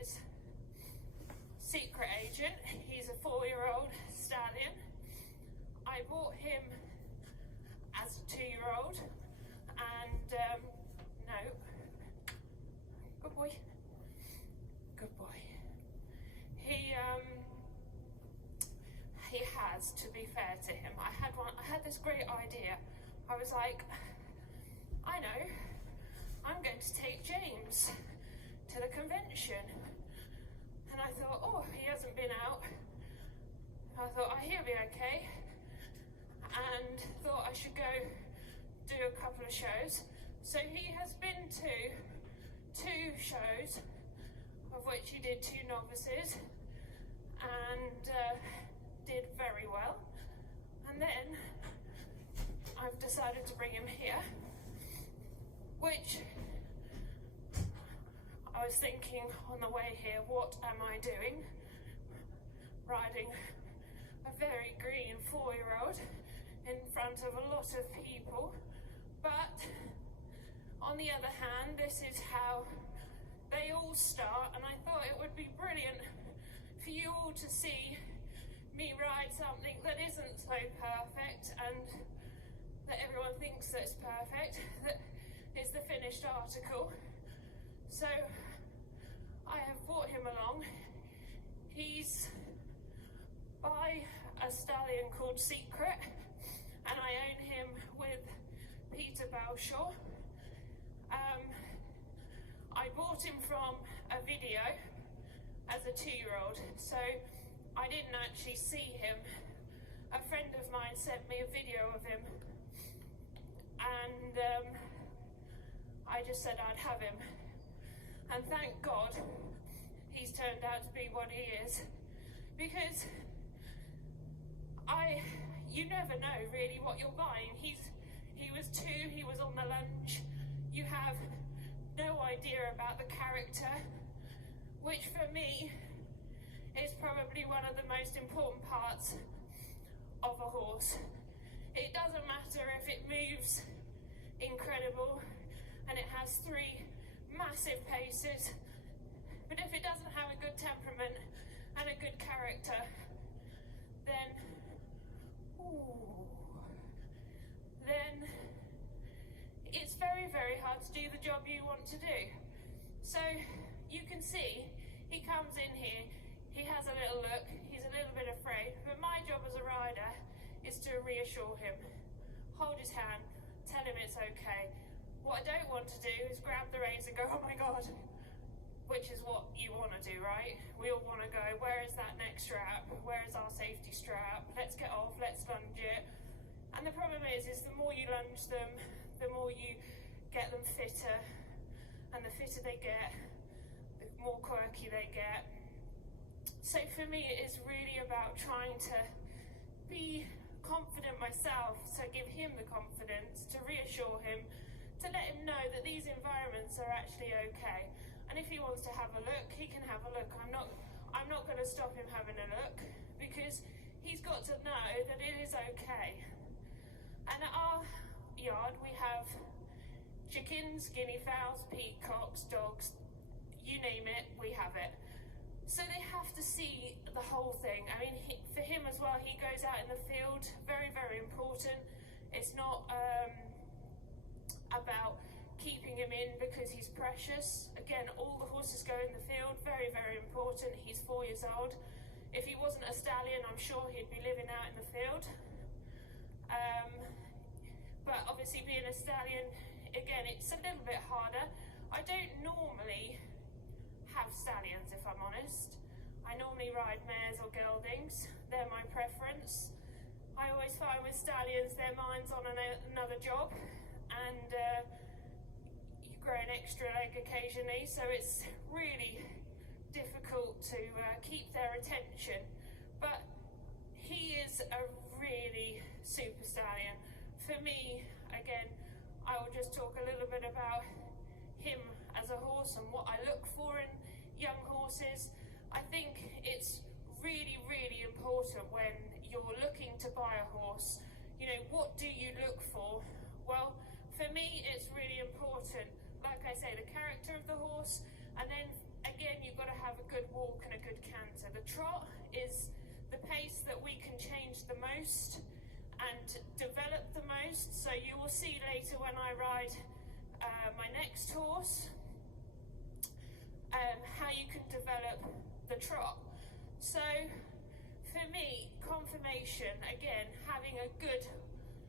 is Secret Agent. He's a 4-year-old stallion. I bought him as a 2-year-old, and no, good boy, good boy. He has, to be fair to him, I had this great idea. I was like, I know, I'm going to take James to the convention. And I thought, oh, he hasn't been out. I thought, oh, he'll be okay. And thought I should go do a couple of shows. So he has been to 2 shows, of which he did 2 novices, and did very well. And then I've decided to bring him here, which I was thinking on the way here, what am I doing? Riding a very green 4-year-old in front of a lot of people. But on the other hand, this is how they all start, and I thought it would be brilliant for you all to see me ride something that isn't so perfect and that everyone thinks that's perfect, that is the finished article. So I have brought him along. He's by a stallion called Secret, and I own him with Peter Balshaw. I bought him from a video as a 2-year-old, so I didn't actually see him. A friend of mine sent me a video of him, and I just said I'd have him. And thank God he's turned out to be what he is, because you never know really what you're buying. He was 2, he was on the lunch. You have no idea about the character, which for me is probably one of the most important parts of a horse. It doesn't matter if it moves incredible and it has 3 massive paces, but if it doesn't have a good temperament and a good character, then it's very, very hard to do the job you want to do. So you can see he comes in here, he has a little look, he's a little bit afraid, but my job as a rider is to reassure him, hold his hand, tell him it's okay. What I don't want to do is grab the reins and go, oh my God, which is what you want to do, right? We all want to go, where is that next strap? Where is our safety strap? Let's get off, let's lunge it. And the problem is the more you lunge them, the more you get them fitter, and the fitter they get, the more quirky they get. So for me, it is really about trying to be confident myself, to give him the confidence, to reassure him, to let him know that these environments are actually okay. And if he wants to have a look, he can have a look. I'm not going to stop him having a look, because he's got to know that it is okay. And at our yard we have chickens, guinea fowls, peacocks, dogs, you name it, we have it. So they have to see the whole thing. I mean, for him as well, he goes out in the field, very, very important. It's not about keeping him in because he's precious. Again, all the horses go in the field, very, very important. He's 4 years old. If he wasn't a stallion, I'm sure he'd be living out in the field. But obviously being a stallion, again, it's a little bit harder. I don't normally have stallions, if I'm honest. I normally ride mares or geldings. They're my preference. I always find with stallions, their mind's on another job, and you grow an extra leg occasionally, so it's really difficult to keep their attention. But he is a really super stallion. For me, again, I will just talk a little bit about him as a horse and what I look for in young horses. I think it's really, really important when you're looking to buy a horse. You know, what do you look for? Well, for me, it's really important, like I say, the character of the horse, and then again, you've got to have a good walk and a good canter. The trot is the pace that we can change the most and develop the most. So you will see later when I ride my next horse how you can develop the trot. So for me, conformation, again, having a good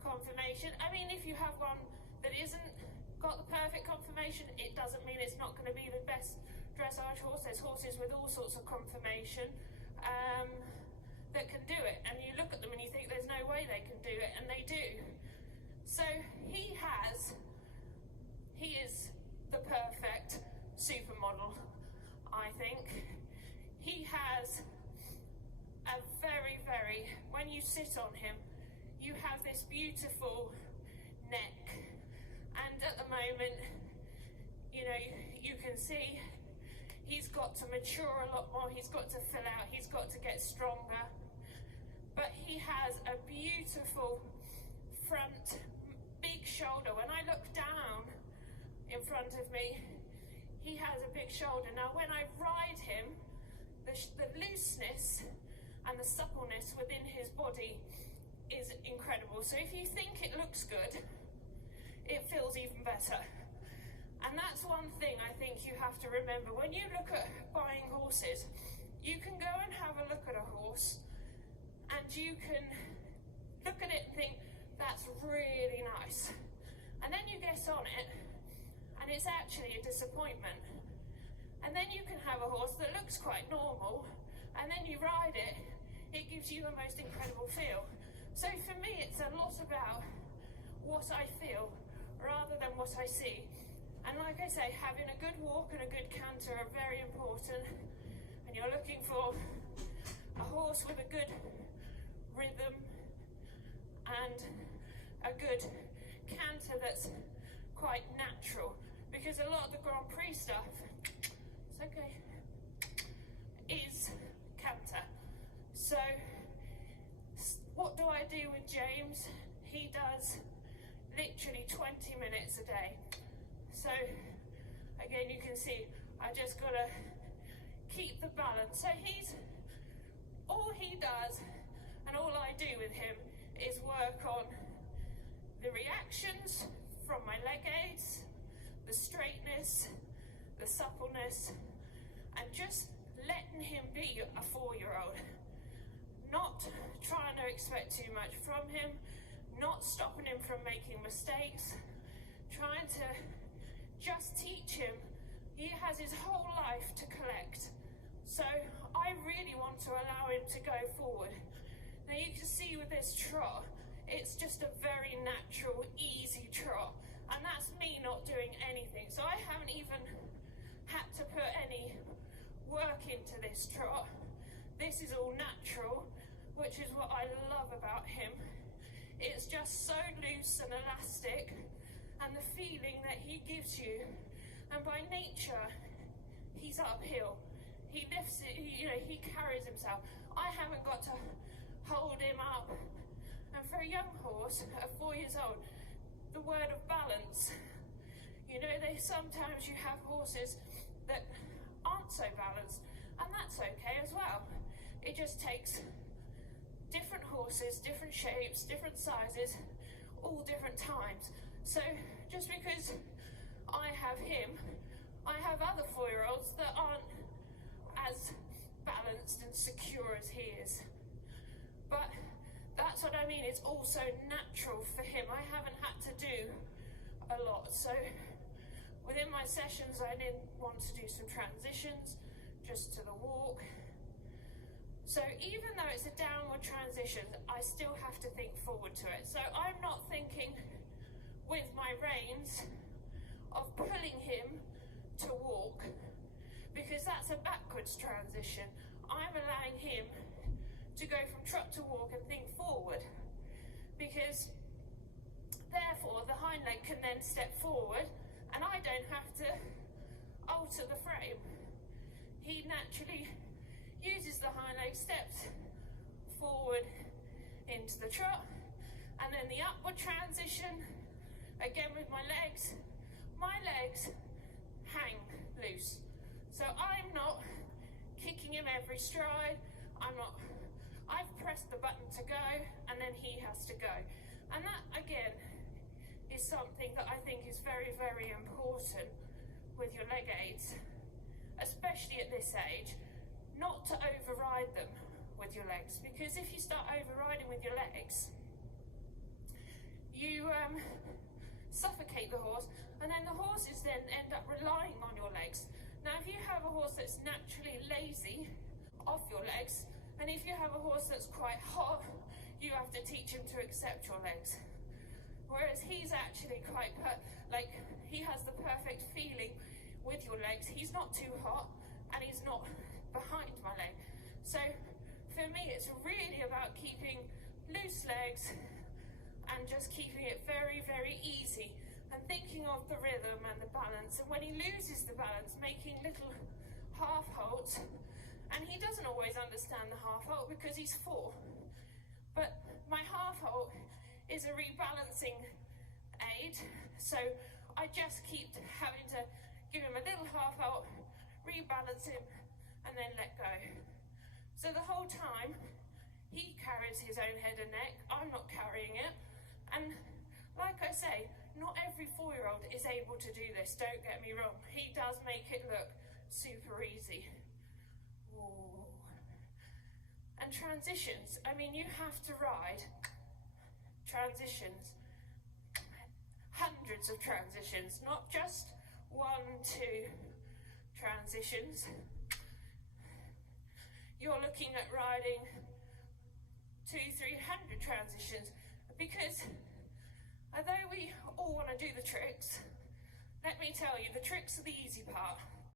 conformation. I mean, if you have one that isn't got the perfect conformation, it doesn't mean it's not going to be the best dressage horse. There's horses with all sorts of conformation that can do it, and you look at them and you think there's no way they can do it, and they do. So he is the perfect supermodel, I think. He has a very, very, when you sit on him, you have this beautiful neck, and at the moment, you know, you can see he's got to mature a lot more, he's got to fill out, he's got to get stronger, but he has a beautiful front, big shoulder. When I look down in front of me, he has a big shoulder. Now when I ride him, the looseness and the suppleness within his body is incredible. So if you think it looks good, it feels even better. And that's one thing I think you have to remember. When you look at buying horses, you can go and have a look at a horse and you can look at it and think, that's really nice. And then you get on it and it's actually a disappointment. And then you can have a horse that looks quite normal, and then you ride it, it gives you the most incredible feel. So for me, it's a lot about what I feel rather than what I see. And like I say, having a good walk and a good canter are very important. And you're looking for a horse with a good rhythm and a good canter that's quite natural. Because a lot of the Grand Prix stuff, it's okay, is canter. So what do I do with James? He does literally 20 minutes a day. So again, you can see I just gotta keep the balance. So all he does and all I do with him is work on the reactions from my leg aids, the straightness, the suppleness, and just letting him be a 4-year-old. Not trying to expect too much from him, not stopping him from making mistakes, trying to just teach him. He has his whole life to collect. So I really want to allow him to go forward. Now you can see with this trot, it's just a very natural, easy trot. And that's me not doing anything. So I haven't even had to put any work into this trot. This is all natural, which is what I love about him. It's just so loose and elastic, and the feeling that he gives you. And by nature, he's uphill. He lifts it, he carries himself. I haven't got to hold him up. And for a young horse at 4 years old, the word of balance, sometimes you have horses that aren't so balanced, and that's okay as well. It just takes different horses, different shapes, different sizes, all different times. So just because I have him, I have other 4-year-olds that aren't as balanced and secure as he is. But that's what I mean, it's also natural for him. I haven't had to do a lot. So within my sessions, I didn't want to do some transitions, just to the walk. So even though it's a downward transition, I still have to think forward to it. So I'm not thinking with my reins of pulling him to walk, because that's a backwards transition. I'm allowing him to go from trot to walk and think forward, because therefore the hind leg can then step forward and I don't have to alter the frame. He naturally uses the hind leg, steps forward into the trot, and then the upward transition, again with my legs hang loose. So I'm not every stride. I've pressed the button to go, and then he has to go. And that, again, is something that I think is very, very important with your leg aids, especially at this age, not to override them with your legs, because if you start overriding with your legs, you suffocate the horse, and then the horses then end up relying on your legs. Now, if you have a horse that's naturally lazy off your legs, and if you have a horse that's quite hot, you have to teach him to accept your legs. Whereas he's actually quite, he has the perfect feeling with your legs. He's not too hot, and he's not behind my leg. So for me, it's really about keeping loose legs and just keeping it very, very easy and thinking of the rhythm and the balance. And when he loses the balance, making little half halts. And he doesn't always understand the half halt because he's 4. But my half halt is a rebalancing aid. So I just keep having to give him a little half halt, rebalance him, and then let go. So the whole time, he carries his own head and neck. I'm not carrying it. And like I say, not every 4-year-old is able to do this, don't get me wrong. He does make it look super easy. Ooh. And transitions, I mean, you have to ride transitions, hundreds of transitions, not just 1, 2 transitions. You're looking at riding 200-300 transitions, because although we all want to do the tricks, let me tell you, the tricks are the easy part.